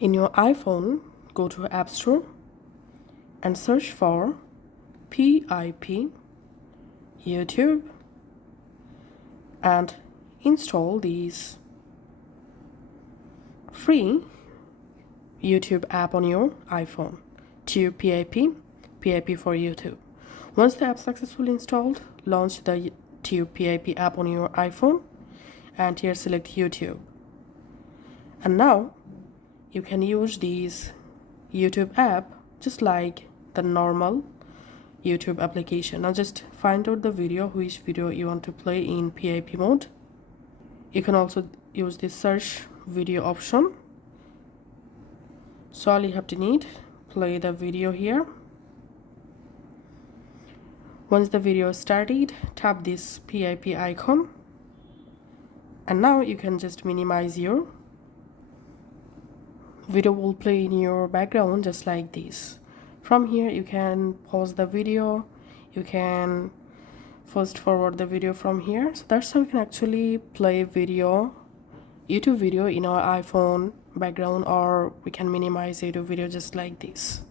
In your iPhone, go to App Store and search for PIP YouTube and install these free YouTube app on your iPhone. Tube PIP for YouTube. Once the app successfully installed, launch the Tube PIP app on your iPhone and here select YouTube. And now you can use these YouTube app just like the normal YouTube application. Now just find out the video, which video you want to play in PIP mode. You can also use the search video option. So all you have to need, play the video here. Once the video is started, tap this PIP icon. And now you can just minimize your video will play in your background just like this. From here you can pause the video, you can fast forward the video from here. So that's how you can actually play video, YouTube video in our iPhone background, or we can minimize YouTube video just like this.